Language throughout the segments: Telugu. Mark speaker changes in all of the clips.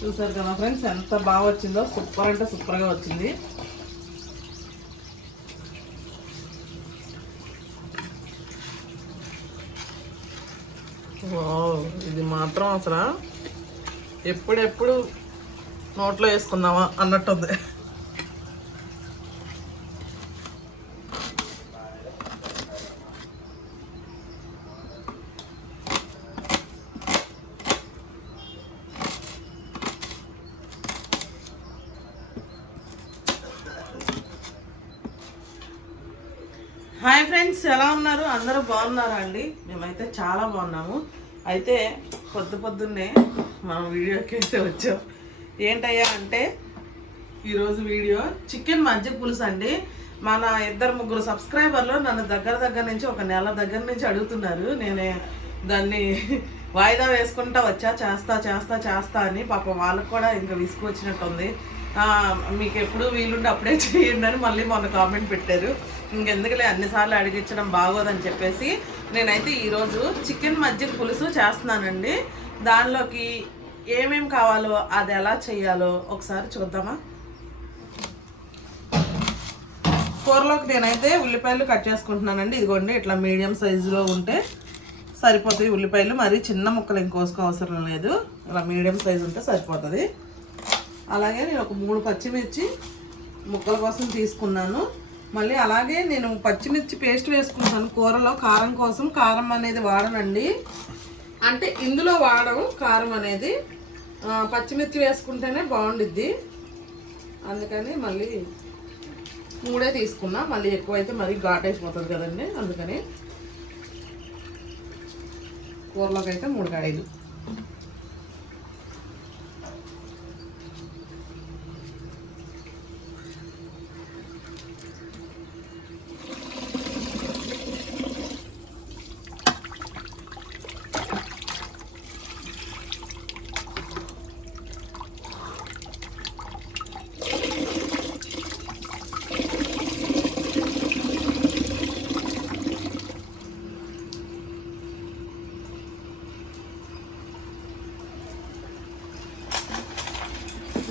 Speaker 1: చూసారు కదా ఫ్రెండ్స్ ఎంత బాగా వచ్చిందో సూపర్ అంటే సూపర్గా వచ్చింది. వావ్, ఇది మాత్రం అసలు ఎప్పుడెప్పుడు నోట్లో వేసుకుందామా అన్నట్టుంది. హాయ్ ఫ్రెండ్స్ ఎలా ఉన్నారు? అందరూ బాగున్నారా అండి? మేమైతే చాలా బాగున్నాము. అయితే పొద్దు పొద్దున్నే మనం వీడియోకి అయితే వచ్చాం. ఏంటయ్యా అంటే ఈరోజు వీడియో చికెన్ మజ్జిగ పులుసు అండి. మన ఇద్దరు ముగ్గురు సబ్స్క్రైబర్లు నన్ను దగ్గర దగ్గర నుంచి ఒక నెల దగ్గర నుంచి అడుగుతున్నారు. నేనే దాన్ని వాయిదా వేసుకుంటా వచ్చా చేస్తా చేస్తా చేస్తా అని. పాపం వాళ్ళకు కూడా ఇంకా విసుగు వచ్చినట్టుంది. మీకు ఎప్పుడు వీలుంటే అప్పుడే చేయండి అని మళ్ళీ మొన్న కామెంట్ పెట్టారు. ఇంకెందుకులే అన్నిసార్లు అడిగించడం బాగోదని చెప్పేసి నేనైతే ఈరోజు చికెన్ మజ్జిగ పులుసు చేస్తున్నానండి. దానిలోకి ఏమేం కావాలో అది ఎలా చేయాలో ఒకసారి చూద్దామా? కూరలోకి నేనైతే ఉల్లిపాయలు కట్ చేసుకుంటున్నానండి. ఇదిగోండి ఇట్లా మీడియం సైజులో ఉంటే సరిపోతాయి ఉల్లిపాయలు. మరీ చిన్న ముక్కలు ఇంకోసుకో అవసరం లేదు. ఇలా మీడియం సైజు ఉంటే సరిపోతుంది. అలాగే నేను ఒక మూడు పచ్చిమిర్చి ముక్కల కోసం తీసుకున్నాను. మళ్ళీ అలాగే నేను పచ్చిమిర్చి పేస్ట్ వేసుకుంటాను. కూరలో కారం కోసం కారం అనేది వాడనండి. అంటే ఇందులో వాడము కారం అనేది. పచ్చిమిర్చి వేసుకుంటేనే బాగుండిద్ది. అందుకని మళ్ళీ మూడే తీసుకున్నా. మళ్ళీ ఎక్కువైతే మరీ ఘాట్ అయిపోతుంది కదండి. అందుకని కూరలోకి అయితే మూడు కాయలు.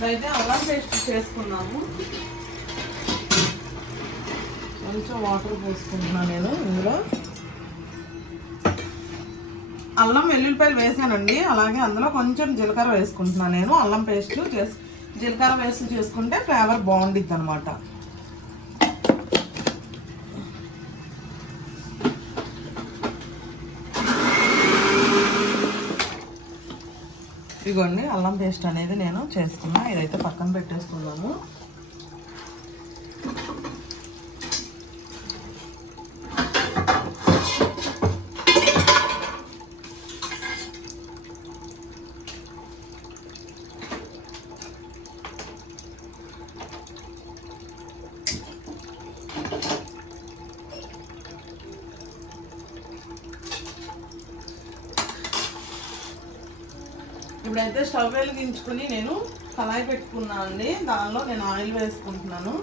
Speaker 1: ఇప్పుడైతే అల్లం పేస్ట్ చేసుకున్నాము. కొంచెం వాటర్ పోసుకుంటున్నాను నేను ఇందులో. అల్లం వెల్లుల్లిపాయలు వేసానండి. అలాగే అందులో కొంచెం జీలకర్ర వేసుకుంటున్నాను నేను. అల్లం పేస్ట్ చేసి జీలకర్ర వేసి చేసుకుంటే ఫ్లేవర్ బాగుండిద్ది అనమాట ఇదిగోండి అల్లం పేస్ట్ అనేది నేను చేసుకున్నా. ఇదైతే పక్కన పెట్టేసుకున్నాము. ఇప్పుడైతే స్టవ్ వెలిగించుకుని నేను కళాయి పెట్టుకున్నాను అండి. దానిలో నేను ఆయిల్ వేసుకుంటున్నాను.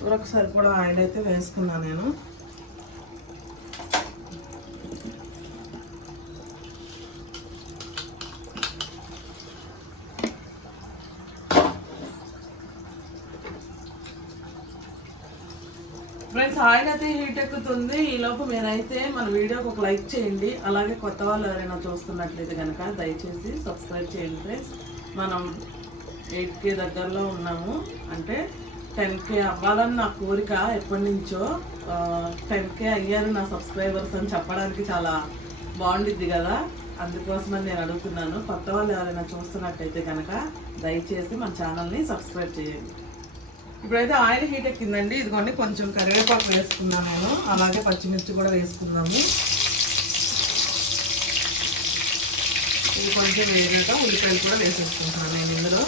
Speaker 1: కూరకు సరిపడా ఆయిల్ అయితే వేసుకున్నాను నేను ఫ్రెండ్స్ ఆయిల్ అయితే జరుగుతుంది. ఎక్కుతుంది ఈ లోపు మీరైతే మన వీడియోకి ఒక లైక్ చేయండి. అలాగే కొత్త వాళ్ళు ఎవరైనా చూస్తున్నట్లయితే కనుక దయచేసి సబ్స్క్రైబ్ చేయండి ఫ్రెండ్స్. మనం ఎయిట్ కే దగ్గరలో ఉన్నాము. అంటే టెన్ కే అవ్వాలని నా కోరిక ఎప్పటి నుంచో టెన్ కే అయ్యారు నా సబ్స్క్రైబర్స్ అని చెప్పడానికి చాలా బాగుండిద్ది కదా. అందుకోసమని నేను అడుగుతున్నాను. కొత్త వాళ్ళు ఎవరైనా చూస్తున్నట్టయితే కనుక దయచేసి మన ఛానల్ని సబ్స్క్రైబ్ చేయండి. ఇప్పుడైతే ఆయిల్ హీట్ ఎక్కిందండి. ఇదిగోండి కొంచెం కరివేపాకు వేసుకున్నాను నేను. అలాగే పచ్చిమిర్చి కూడా వేసుకున్నాము. ఇది కొంచెం వేరేగా ఉల్లిపాయలు కూడా వేసేసుకుంటాను నేను ఇందులో.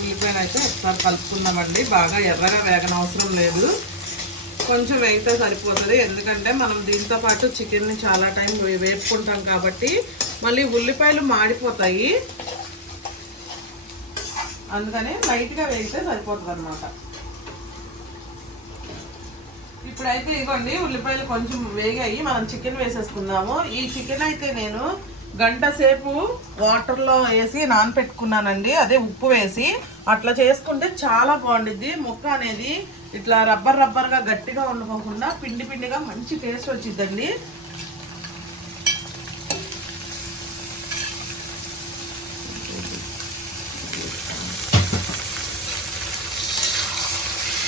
Speaker 1: ఉల్లిపాయలు అయితే ఒకసారి కలుపుకుందామండి. బాగా ఎర్రగా వేగన అవసరం లేదు. కొంచెం వేగితే సరిపోతుంది. ఎందుకంటే మనం దీంతో పాటు చికెన్ని చాలా టైం వే- వేపుకుంటాం కాబట్టి మళ్ళీ ఉల్లిపాయలు మాడిపోతాయి. అందుకని లైట్గా వేగితే సరిపోతుంది అనమాట ఇప్పుడైతే ఇవ్వండి ఉల్లిపాయలు కొంచెం వేగాయి. మనం చికెన్ వేసేసుకుందాము. ఈ చికెన్ అయితే నేను గంట సేపు వాటర్లో వేసి నానపెట్టుకున్నానండి. అదే ఉప్పు వేసి. అట్లా చేసుకుంటే చాలా బాగుండిద్ది. ముక్క అనేది ఇట్లా రబ్బర్ రబ్బర్గా గట్టిగా ఉండుకోకుండా పిండి పిండిగా మంచి టేస్ట్ వచ్చిద్దండి.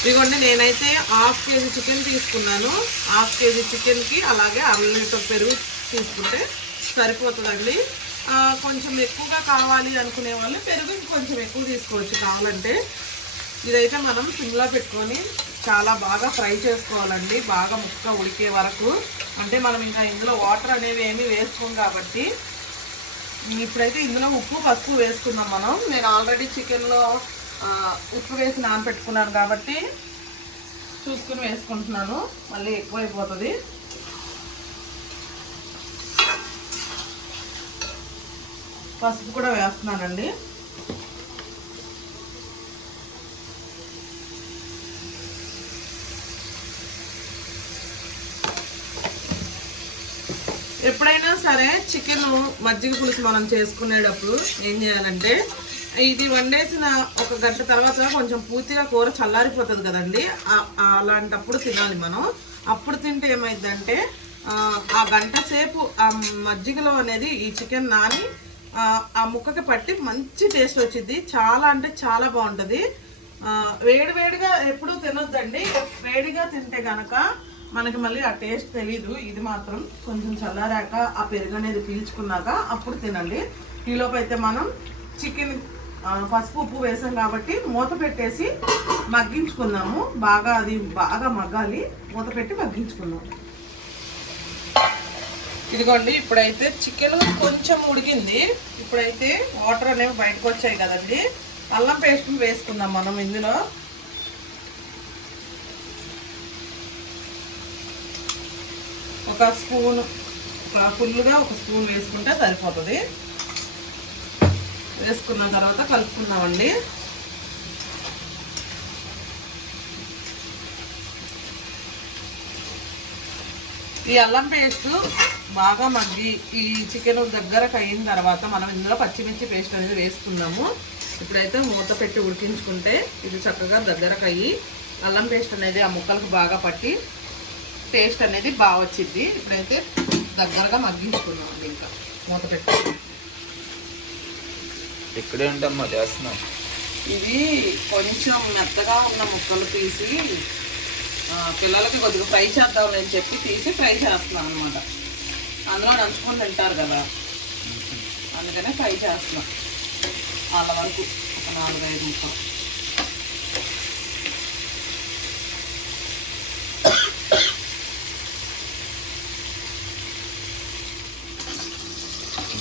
Speaker 1: ఇదిగోండి నేనైతే హాఫ్ కేజీ చికెన్ తీసుకున్నాను. హాఫ్ కేజీ చికెన్కి అలాగే అర లీటర్ పెరుగు తీసుకుంటే సరిపోతుందండి. కొంచెం ఎక్కువగా కావాలి అనుకునే వాళ్ళు పెరుగు కొంచెం ఎక్కువ తీసుకోవచ్చు కావాలంటే. ఇదైతే మనం సిమ్లో పెట్టుకొని చాలా బాగా ఫ్రై చేసుకోవాలండి. బాగా ముక్క ఉడికే వరకు. అంటే మనం ఇంకా ఇందులో వాటర్ అనేవి ఏమి వేసుకోం కాబట్టి. ఇప్పుడైతే ఇందులో ఉప్పు పసుపు వేసుకుందాం మనం. నేను ఆల్రెడీ చికెన్లో ఉప్పు వేసి నానపెట్టుకున్నాను కాబట్టి చూసుకుని వేసుకుంటున్నాను. మళ్ళీ ఎక్కువైపోతుంది. పసుపు కూడా వేస్తున్నానండి. ఎప్పుడైనా సరే చికెన్ మజ్జిగ పులుసు మనం చేసుకునేటప్పుడు ఏం చేయాలంటే ఇది వండేసిన ఒక గంట తర్వాత కొంచెం పూర్తిగా కూర చల్లారిపోతుంది కదండి. అలాంటప్పుడు తినాలి మనం. అప్పుడు తింటే ఏమైందంటే ఆ, గంట సేపు ఆ మజ్జిగలో అనేది ఈ చికెన్ నాని ఆ, ముక్కకి పట్టి మంచి టేస్ట్ వచ్చింది చాలా అంటే చాలా బాగుంటుంది. వేడివేడిగా వేడి వేడిగా ఎప్పుడూ తినొద్దండి. వేడిగా తింటే కనుక మనకి మళ్ళీ ఆ టేస్ట్ తెలీదు. ఇది మాత్రం కొంచెం చల్లారాక ఆ పెరుగు అనేది పీల్చుకున్నాక అప్పుడు తినండి. ఈలోపు అయితే మనం చికెన్ పసుపు ఉప్పు వేసాం కాబట్టి మూత పెట్టేసి మగ్గించుకుందాము. బాగా అది బాగా మగ్గాలి. మూత పెట్టి మగ్గించుకుందాం. ఇదిగోండి ఇప్పుడైతే చికెన్ కొంచెం ఉడికింది. ఇప్పుడైతే వాటర్ అనేవి బయటకు వచ్చాయి కదండి. అల్లం పేస్ట్ వేసుకుందాం మనం ఇందులో. ఒక స్పూన్ ఒక ఫుల్గా ఒక స్పూన్ వేసుకుంటే సరిపోతుంది. వేసుకున్న తర్వాత కలుపుకుందామండి. ఈ అల్లం పేస్ట్ బాగా మగ్గి ఈ చికెన్ దగ్గరకు అయిన తర్వాత మనం ఇందులో పచ్చిమిర్చి పేస్ట్ అనేది వేసుకుందాము. ఇప్పుడైతే మూత పెట్టి ఉడికించుకుంటే ఇది చక్కగా దగ్గరకు అయ్యి అల్లం పేస్ట్ అనేది ఆ ముక్కలకు బాగా పట్టి టేస్ట్ అనేది బాగా వచ్చింది. ఇప్పుడైతే దగ్గరగా మగ్గించుకుందాం అండి ఇంకా. మూత పెట్టి.
Speaker 2: ఇక్కడే ఉంటామ్మా చేస్తున్నాం.
Speaker 1: ఇది కొంచెం మెత్తగా ఉన్న ముక్కలు తీసి పిల్లలకి కొద్దిగా ఫ్రై చేద్దామని చెప్పి తీసి ఫ్రై చేస్తున్నాను అనమాట అందులో నంచుకొని తింటారు కదా. అందుకనే ఫ్రై చేస్తున్నా. వాళ్ళ వరకు ఒక నాలుగైదు ముక్కలు.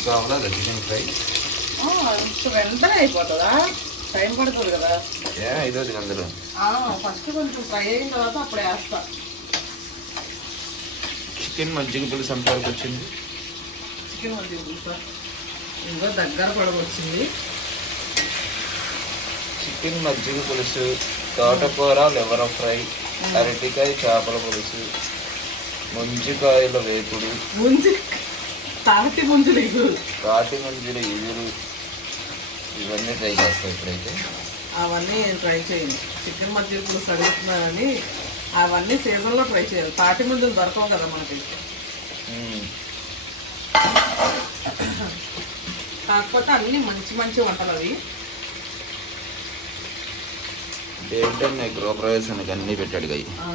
Speaker 2: అవ్వలేదు చికెన్ ఫ్రై.
Speaker 1: వెంటనే అయిపోతుందా? టైం పడుతుంది కదా.
Speaker 2: ఏ ఐదోది అందరూ
Speaker 1: ఫస్ట్ కొంచెం ఫ్రై అయిన తర్వాత అప్పుడు వేస్తా.
Speaker 2: చికెన్ మజ్జిగ పులుసు ఎంతవరకు వచ్చింది?
Speaker 1: చికెన్ వద్దు సార్ ఇంకో దగ్గర పడవచ్చింది
Speaker 2: చికెన్ మజ్జిగ పులుసు తోటకూర లివర్ ఫ్రై అరటికాయ చేపల పులుసు ముంజికాయల వేపుడు.
Speaker 1: ముంజి తాటి ముంజులు ఇగు
Speaker 2: కాటి మంజుల ఇగురు ఇవన్నీ ట్రై చేస్తాం ఇప్పుడైతే.
Speaker 1: అవన్నీ ట్రై చేయండి. చికెన్ మధ్య పులుసు అడుగుతున్నానని అవన్నీ సీజన్లో ట్రై చేయాలి. తాటి ముంజులు దొరకవు కదా మనకి. కాకపోతే అన్ని మంచి మంచి వంటలు అవి.
Speaker 2: ఏంటంటే గృహప్రవేశానికి అన్నీ పెట్టాడు
Speaker 1: ఆ,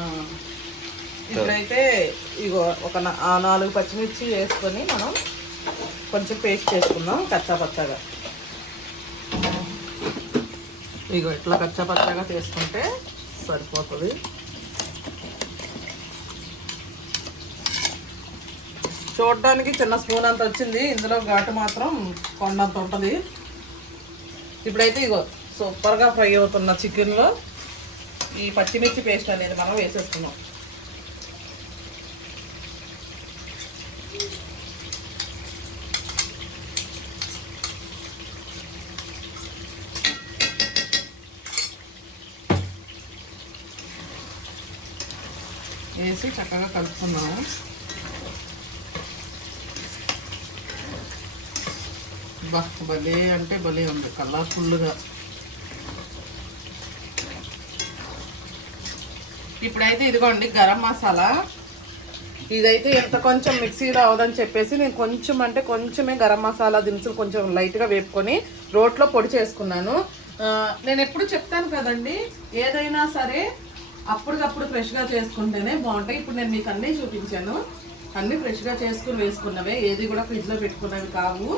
Speaker 1: ఇప్పుడైతే ఇగో ఒక నాలుగు పచ్చిమిర్చి వేసుకొని మనం కొంచెం పేస్ట్ చేసుకుందాం కచ్చా పచ్చగా. ఇగో ఇట్లా కచ్చా పచ్చగా చేసుకుంటే సరిపోతుంది. చూడడానికి చిన్న స్పూన్ అంత వచ్చింది ఇందులో ఘాటు మాత్రం కొండంత ఉంటుంది. ఇప్పుడైతే ఇగో సూపర్గా ఫ్రై అవుతున్న చికెన్లో ఈ పచ్చిమిర్చి పేస్ట్ అనేది మనం వేసేసుకున్నాం వేసి చక్కగా కలుపుకున్నాము బా భలే అంటే భలే ఉంది కలర్ఫుల్గా. ఇప్పుడైతే ఇదిగోండి గరం మసాలా. ఇదైతే ఎంత కొంచెం మిక్సీ రావదని చెప్పేసి నేను కొంచెం అంటే కొంచెమే గరం మసాలా దినుసులు కొంచెం లైట్గా వేపుకొని రోట్లో పొడి చేసుకున్నాను. నేను ఎప్పుడు చెప్తాను కదండి ఏదైనా సరే అప్పటికప్పుడు ఫ్రెష్గా చేసుకుంటేనే బాగుంటాయి. ఇప్పుడు నేను మీకు అన్నీ చూపించాను. అన్నీ ఫ్రెష్గా చేసుకుని వేసుకున్నవే. ఏది కూడా ఫ్రిడ్జ్లో పెట్టుకున్నవి కావు.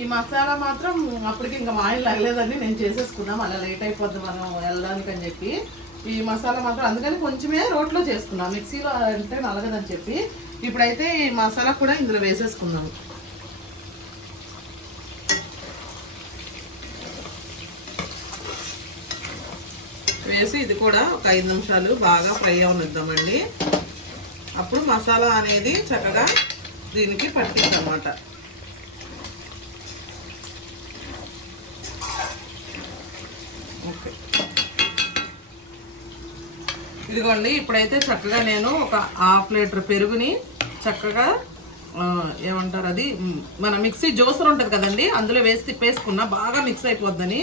Speaker 1: ఈ మసాలా మాత్రం అప్పటికి ఇంకా మా ఆయన తగలేదని నేను చేసేసుకున్నాం. అలా లేట్ అయిపోద్ది మనం వెళ్ళడానికి అని చెప్పి. ఈ మసాలా మాత్రం అందుకని కొంచెమే రోట్లో చేసుకున్నాం. మిక్సీలో అంటే నలగదని చెప్పి. ఇప్పుడైతే ఈ మసాలా కూడా ఇందులో వేసేసుకున్నాము వేసి ఇది కూడా ఒక ఐదు నిమిషాలు బాగా ఫ్రై అవనిద్దామండి. అప్పుడు మసాలా అనేది చక్కగా దీనికి పట్టింది అనమాట ఓకే. ఇదిగోండి ఇప్పుడైతే చక్కగా నేను ఒక హాఫ్ లీటర్ పెరుగుని చక్కగా ఏమంటారు అది మన మిక్సీ జోసర్ ఉంటుంది కదండి అందులో వేసి తిప్పేసుకున్నా బాగా మిక్స్ అయిపోద్దని.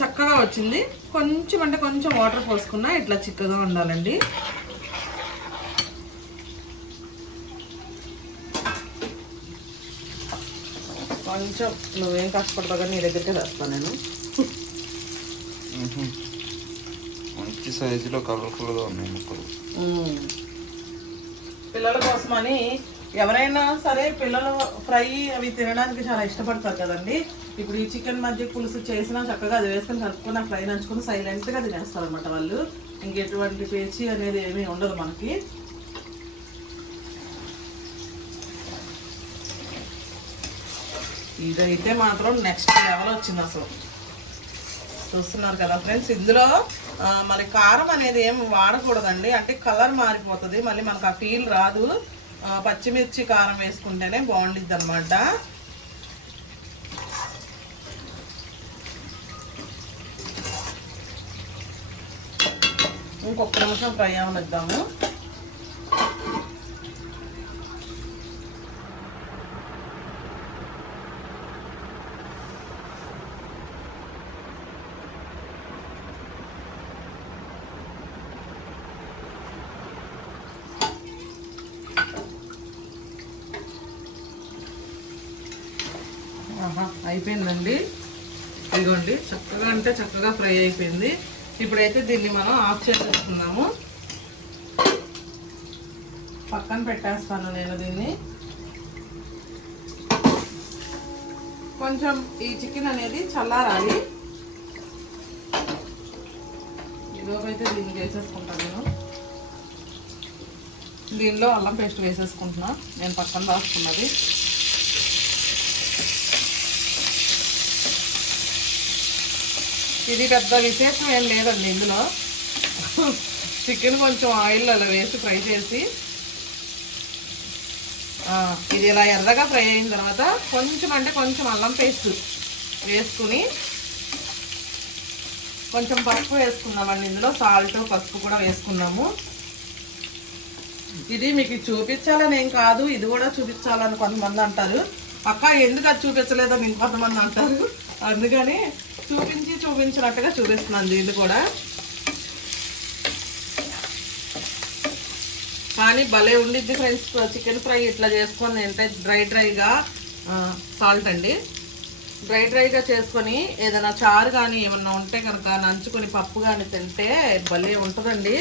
Speaker 1: చక్కగా వచ్చింది. కొంచెం అంటే కొంచెం వాటర్ పోసుకున్నా ఇట్లా చిక్కగా ఉండాలండి. కొంచెం నువ్వేం కష్టపడతావు కానీ నీ దగ్గరికి తెస్తాను నేను.
Speaker 2: మంచి సైజులో కలర్ఫుల్గా ఉన్నాయి ముక్కలు.
Speaker 1: పిల్లల కోసమని ఎవరైనా సరే పిల్లలు ఫ్రై అవి తినడానికి చాలా ఇష్టపడతారు కదండి. ఇప్పుడు ఈ చికెన్ మధ్య పులుసు చేసినా చక్కగా అది వేసుకొని కలుపుకొని ఆ ఫ్రై నంచుకొని సైలెంట్గా తినేస్తారు అనమాట వాళ్ళు. ఇంకెటువంటి పేచి అనేది ఏమీ ఉండదు మనకి. ఇదైతే మాత్రం నెక్స్ట్ లెవెల్ వచ్చింది అసలు. చూస్తున్నారు కదా ఫ్రెండ్స్ ఇందులో ఆ, మరి కారం అనేది ఏం వాడకూడదండి. అంటే కలర్ మారిపోతుంది. మళ్ళీ మనకు ఆ ఫీల్ రాదు. పచ్చిమిర్చి కారం వేసుకుంటేనే బాగుండిద్ది అనమాట ఇంకొక నిమిషం ఫ్రై అవనిద్దాము ఆహా, అయిపోయిందండి. ఇదిగోండి చక్కగా అంటే చక్కగా ఫ్రై అయిపోయింది. ఇప్పుడైతే దీన్ని మనం ఆఫ్ చేసేస్తున్నాము పక్కన పెట్టేస్తాను నేను దీన్ని. కొంచెం ఈ చికెన్ అనేది చల్లారాలి. ఇదోకైతే దీన్ని వేసేసుకుంటాను నేను. దీనిలో అల్లం పేస్ట్ వేసేసుకుంటున్నా. నేను పక్కన రాసుకున్నది. ఇది పెద్ద విశేషం ఏం లేదండి ఇందులో. చికెన్ కొంచెం ఆయిల్ అలా వేసి ఫ్రై చేసి. ఇది ఇలా ఎర్రగా ఫ్రై అయిన తర్వాత కొంచెం అంటే కొంచెం అల్లం పేస్ట్ వేసుకుని కొంచెం పసుపు వేసుకున్నామండి ఇందులో సాల్ట్ పసుపు కూడా వేసుకున్నాము. ఇది మీకు చూపించాలని ఏం కాదు. ఇది కూడా చూపించాలని కొంతమంది అంటారు. అక్క ఎందుకు అది చూపించలేదని ఇంకొంతమంది అంటారు. అందుకని చూపించి చూపించినట్టుగా చూపిస్తున్నాను ఇది కూడా. కానీ భలే ఉండిద్ది ఫ్రెండ్స్ చికెన్ ఫ్రై ఇట్లా చేసుకొని తింటే డ్రై డ్రైగా సాల్ట్ అండి. డ్రై డ్రైగా చేసుకొని ఏదైనా చారు కానీ ఏమన్నా ఉంటే కనుక నంచుకొని పప్పు కానీ తింటే భలే ఉంటుందండి.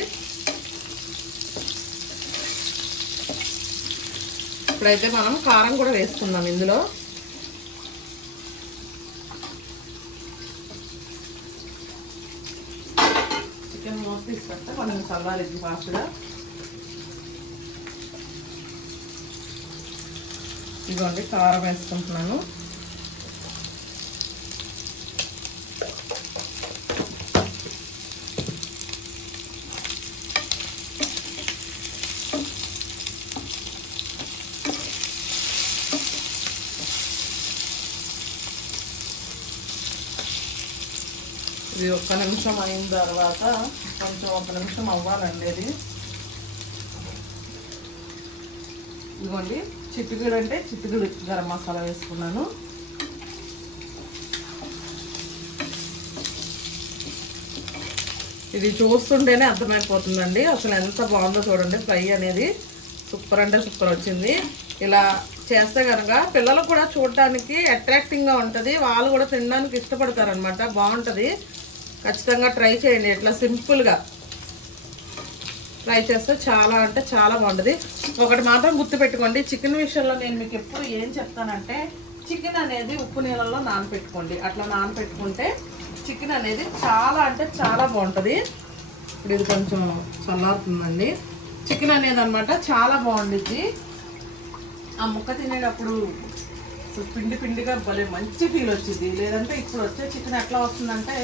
Speaker 1: ఇప్పుడైతే మనం కారం కూడా వేసుకుందాం ఇందులో. చికెన్ మనం చల్లాలి ఇది ఫాస్ట్గా. ఇదిగోండి కారం వేసుకుంటున్నాను. ఇది ఒక్క నిమిషం అయిన తర్వాత కొంచెం ఒక నిమిషం అవ్వాలండి ఇది. ఇదిగోండి చిట్టుగుడు అంటే చిట్టుగుడు గరం మసాలా వేసుకున్నాను. ఇది చూస్తుంటేనే అర్థమైపోతుందండి. అసలు ఎంత బాగుందో చూడండి ఫ్రై అనేది సూపర్ అంటే సూపర్ వచ్చింది. ఇలా చేస్తే కనుక పిల్లలు కూడా చూడటానికి అట్రాక్టింగ్గా ఉంటుంది. వాళ్ళు కూడా తినడానికి ఇష్టపడతారనమాట బాగుంటుంది. ఖచ్చితంగా ట్రై చేయండి. ఇట్లా సింపుల్గా ట్రై చేస్తే చాలా అంటే చాలా బాగుంటుంది. ఒకటి మాత్రం గుర్తుపెట్టుకోండి చికెన్ విషయంలో నేను మీకు ఎప్పుడు ఏం చెప్తానంటే చికెన్ అనేది ఉప్పు నీళ్ళల్లో నానపెట్టుకోండి. అట్లా నానపెట్టుకుంటే చికెన్ అనేది చాలా అంటే చాలా బాగుంటుంది. ఇప్పుడు ఇది కొంచెం చల్లారుతుందండి. చికెన్ అనేది అనమాట చాలా బాగుండిద్ది. ఆ ముక్క తినేటప్పుడు పిండి పిండిగా భలే మంచి ఫీల్ వచ్చింది లేదంటే ఇప్పుడు వచ్చే చికెన్ ఎట్లా వస్తుందంటే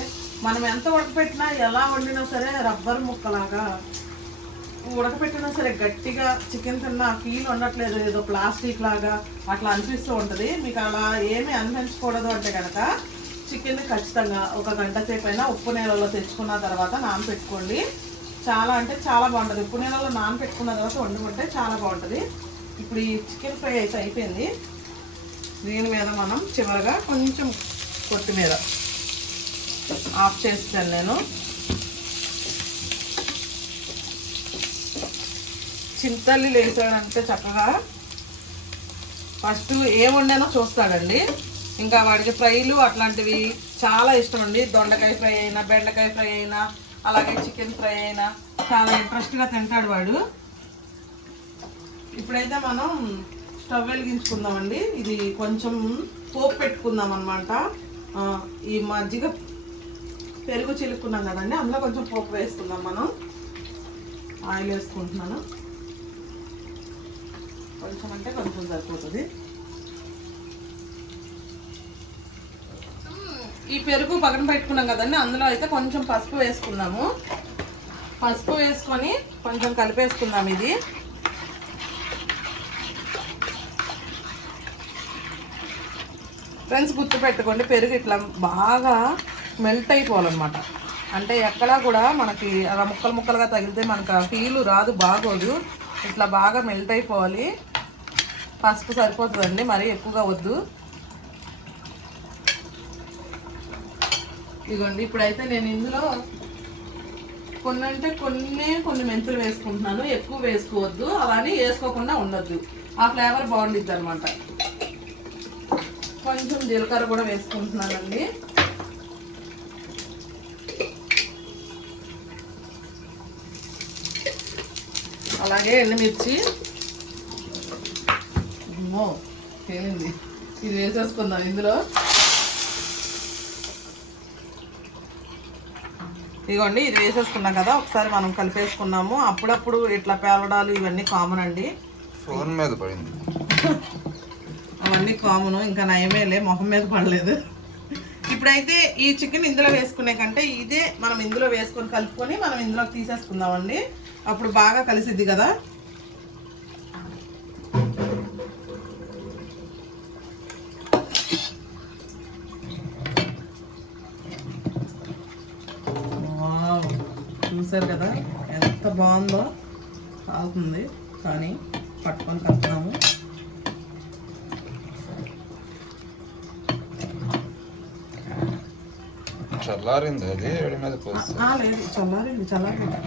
Speaker 1: మనం ఎంత ఉడకపెట్టినా ఎలా వండినా సరే రబ్బర్ ముక్కలాగా ఉడకపెట్టినా సరే గట్టిగా చికెన్ తిన్న ఫీల్ ఉండట్లేదు. ఏదో ప్లాస్టిక్ లాగా అట్లా అనిపిస్తూ ఉంటుంది. మీకు అలా ఏమీ అనిపించకూడదు అంటే కనుక చికెన్ ఖచ్చితంగా ఒక గంట సేపు అయినా ఉప్పు నీళ్ళలో తెచ్చుకున్న తర్వాత నానపెట్టుకోండి. చాలా అంటే చాలా బాగుంటుంది. ఉప్పు నీళ్ళలో నానపెట్టుకున్న తర్వాత వండుకుంటే చాలా బాగుంటుంది. ఇప్పుడు ఈ చికెన్ ఫ్రై అయితే అయిపోయింది. దీని మీద మనం చివరిగా కొంచెం కొత్తిమీర ఆఫ్ చేస్తాను నేను. చింతల్లి లేచాడంటే చక్కగా ఫస్ట్ ఏం వండానో చూస్తాడండి. ఇంకా వాడికి ఫ్రైలు అట్లాంటివి చాలా ఇష్టం అండి. దొండకాయ ఫ్రై అయినా బెండకాయ ఫ్రై అయినా అలాగే చికెన్ ఫ్రై అయినా చాలా ఇంట్రెస్ట్గా తింటాడు వాడు. ఇప్పుడైతే మనం స్టవ్ వెలిగించుకుందామండి. ఇది కొంచెం పోపు పెట్టుకుందాం అనమాట ఈ మజ్జిగ పెరుగు చిలుక్కున్నాం కదండి. అందులో కొంచెం పోపు వేసుకుందాం మనం. ఆయిల్ వేసుకుంటున్నాను. కొంచెం అంటే కొంచెం సరిపోతుంది. ఈ పెరుగు పక్కన పెట్టుకున్నాం కదండి. అందులో అయితే కొంచెం పసుపు వేసుకున్నాము. పసుపు వేసుకొని కొంచెం కలిపేసుకుందాం ఇది. ఫ్రెండ్స్ గుర్తుపెట్టుకోండి పెరుగు ఇట్లా బాగా మెల్ట్ అయిపోవాలన్నమాట. అంటే ఎక్కడా కూడా మనకి అలా ముక్కలు ముక్కలుగా తగిలితే మనకు ఆ ఫీల్ రాదు బాగోదు. ఇట్లా బాగా మెల్ట్ అయిపోవాలి. పసుపు సరిపోతుందండి మరీ ఎక్కువగా వద్దు. ఇదిగోండి ఇప్పుడైతే నేను ఇందులో కొన్ని అంటే కొన్ని కొన్ని మెంతులు వేసుకుంటున్నాను. ఎక్కువ వేసుకోవద్దు అలానే వేసుకోకుండా ఉండొద్దు. ఆ ఫ్లేవర్ బాగుండిద్ది అనమాట కొంచెం జీలకర్ర కూడా వేసుకుంటున్నానండి. అలాగే ఎండుమిర్చి. అమ్మో తేలింది. ఇది వేసేసుకుందాం ఇందులో. ఇదిగోండి ఇది వేసేసుకున్నాం కదా ఒకసారి మనం కలిపేసుకున్నాము. అప్పుడప్పుడు ఇట్లా పేలడాలు ఇవన్నీ కామన్ అండి.
Speaker 2: ఫోన్ మీద పడింది.
Speaker 1: అవన్నీ కామన్ ఇంకా నయమేలే మొహం మీద పడలేదు. ఇప్పుడైతే ఈ చికెన్ ఇందులో వేసుకునే కంటే ఇదే మనం ఇందులో వేసుకొని కలుపుకొని మనం ఇందులోకి తీసేసుకుందామండి. అప్పుడు బాగా కలిసిద్ది కదా. వావ్. చూసారు కదా? ఎంత బాగుందో. కాలుతుంది కానీ పట్టుకొని కలుపుతాము
Speaker 2: చల్లారింది అది వేడి మీద
Speaker 1: లేదు చల్లారింది చల్లారింది.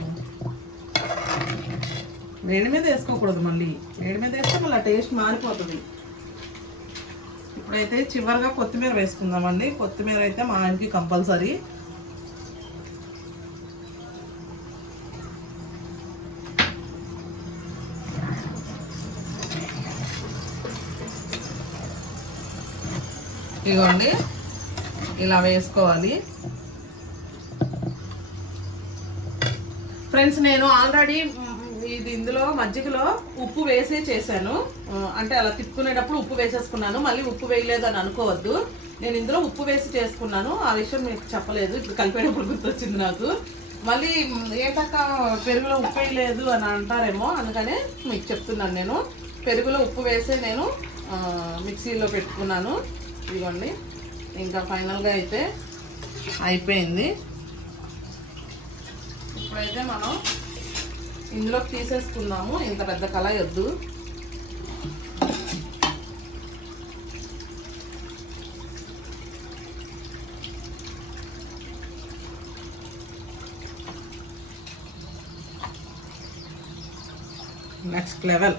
Speaker 1: వేడి మీద వేసుకోకూడదు మళ్ళీ. వేడి మీద వేస్తే మళ్ళీ టేస్ట్ మారిపోతుంది. ఇప్పుడైతే చివరిగా కొత్తిమీర వేసుకుందామండి. కొత్తిమీర అయితే మా ఆయనకి కంపల్సరీ. ఇదిగోండి ఇలా వేసుకోవాలి. ఫ్రెండ్స్ నేను ఆల్రెడీ ఇది ఇందులో మజ్జిగలో ఉప్పు వేసే చేశాను. అంటే అలా తిప్పుకునేటప్పుడు ఉప్పు వేసేసుకున్నాను. మళ్ళీ ఉప్పు వేయలేదు అని అనుకోవద్దు. నేను ఇందులో ఉప్పు వేసి చేసుకున్నాను. ఆ విషయం మీకు చెప్పలేదు. ఇప్పుడు కలిపేటప్పుడు గుర్తొచ్చింది నాకు. మళ్ళీ ఏటాక పెరుగులో ఉప్పు వేయలేదు అని అంటారేమో అందుకనే మీకు చెప్తున్నాను నేను. పెరుగులో ఉప్పు వేసే నేను మిక్సీలో పెట్టుకున్నాను. ఇదిగోండి. ఇంకా ఫైనల్గా అయితే అయిపోయింది. ఇప్పుడైతే మనం ఇందులోకి తీసేసుకుందాము. ఇంత పెద్ద కళ వద్దు. నెక్స్ట్ లెవెల్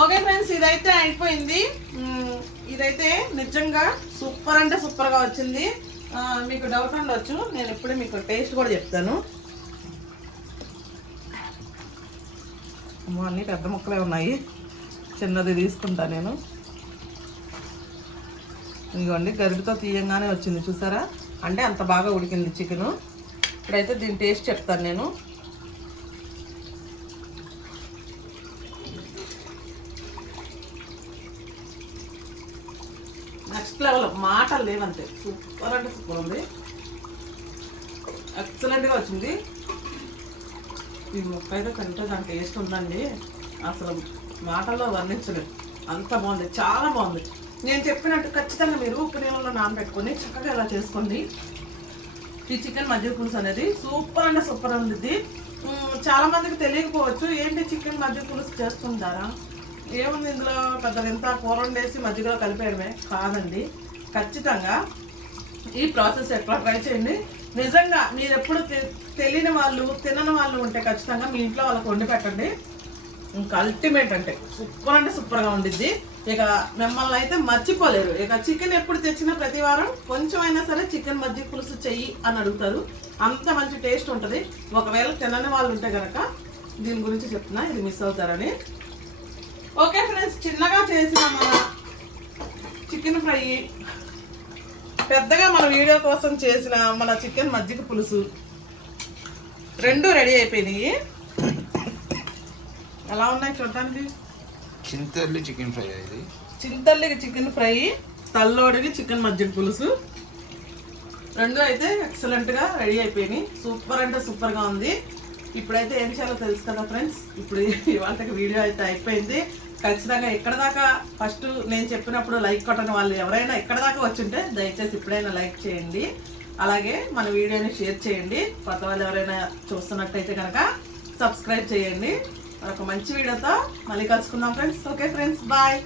Speaker 1: ఓకే ఫ్రెండ్స్ ఇదైతే అయిపోయింది. ఇదైతే నిజంగా సూపర్ అంటే సూపర్గా వచ్చింది. మీకు డౌట్ ఉండొచ్చు. నేను ఇప్పుడే మీకు టేస్ట్ కూడా చెప్తాను. అన్నీ పెద్ద ముక్కలే ఉన్నాయి. చిన్నది తీసుకుంటా నేను. ఇదిగోండి గరిటితో తీయంగానే వచ్చింది చూసారా? అంటే అంత బాగా ఉడికింది చికెను ఇప్పుడైతే దీని టేస్ట్ చెప్తాను నేను. నెక్స్ట్ లెవెల్ మాటలు లేవంతే. సూపర్ అంటే సూపర్ ఉంది. ఎక్సలెంట్గా వచ్చింది. ఈ ముక్క అయితే కంటే దాని టేస్ట్ ఉందండి. అసలు మాటల్లో వర్ణించలేదు. అంత బాగుంది. చాలా బాగుంది. నేను చెప్పినట్టు ఖచ్చితంగా మీరు ఉప్పు నీళ్ళలో నానబెట్టుకొని చక్కగా ఇలా చేసుకోండి. ఈ చికెన్ మజ్జిగ పులుసు అనేది సూపర్ అంటే సూపర్ ఉంది ఇది. చాలా మందికి తెలియకపోవచ్చు. ఏంటి చికెన్ మజ్జిగ పులుసు చేస్తుంటారా? ఏముంది ఇందులో పెద్ద ఇంత కూర వండేసి మజ్జిగలో కలిపేయడమే కాదండి. ఖచ్చితంగా ఈ ప్రాసెస్ ఎట్లా ట్రై చేయండి. నిజంగా మీరు ఎప్పుడు తె- తెలియని వాళ్ళు తినని వాళ్ళు ఉంటే ఖచ్చితంగా మీ ఇంట్లో వాళ్ళకి వండి పెట్టండి. ఇంకా అల్టిమేట్ అంటే సూపర్ అంటే సూపర్గా ఉండిద్ది. ఇక మిమ్మల్ని అయితే మర్చిపోలేరు. ఇక చికెన్ ఎప్పుడు తెచ్చినా ప్రతి వారం కొంచెం అయినా సరే చికెన్ మజ్జిగ పులుసు చెయ్యి అని అడుగుతారు. అంత మంచి టేస్ట్ ఉంటుంది. ఒకవేళ తినని వాళ్ళు ఉంటే కనుక దీని గురించి చెప్తున్నా ఇది మిస్ అవుతారని. ఓకే ఫ్రెండ్స్ చిన్నగా చేసిన మన చికెన్ ఫ్రై పెద్దగా మన వీడియో కోసం చేసిన మన చికెన్ మజ్జిగ పులుసు రెండు రెడీ అయిపోయినాయి. ఎలా ఉన్నాయి చూడటానికి
Speaker 2: చింతల్లి చికెన్ ఫ్రై ఇది.
Speaker 1: చింతల్లికి చికెన్ ఫ్రై తల్లోడికి చికెన్ మజ్జిగ పులుసు. రెండు అయితే ఎక్సలెంట్గా రెడీ అయిపోయినాయి. సూపర్ అంటే సూపర్గా ఉంది. ఇప్పుడైతే ఏం చేయాలో తెలుసు కదా ఫ్రెండ్స్? ఇప్పుడు ఇవాళకి వీడియో అయితే అయిపోయింది. ఖచ్చితంగా ఎక్కడ దాకా ఫస్ట్ నేను చెప్పినప్పుడు లైక్ కొట్టని వాళ్ళు ఎవరైనా ఎక్కడ దాకా వచ్చింటే దయచేసి ఇప్పుడైనా లైక్ చేయండి. అలాగే మన వీడియోని షేర్ చేయండి. కొత్త వాళ్ళు ఎవరైనా చూస్తున్నట్టయితే కనుక సబ్స్క్రైబ్ చేయండి. ఒక మంచి వీడియోతో మళ్ళీ కలుసుకుందాం ఫ్రెండ్స్. Okay friends bye.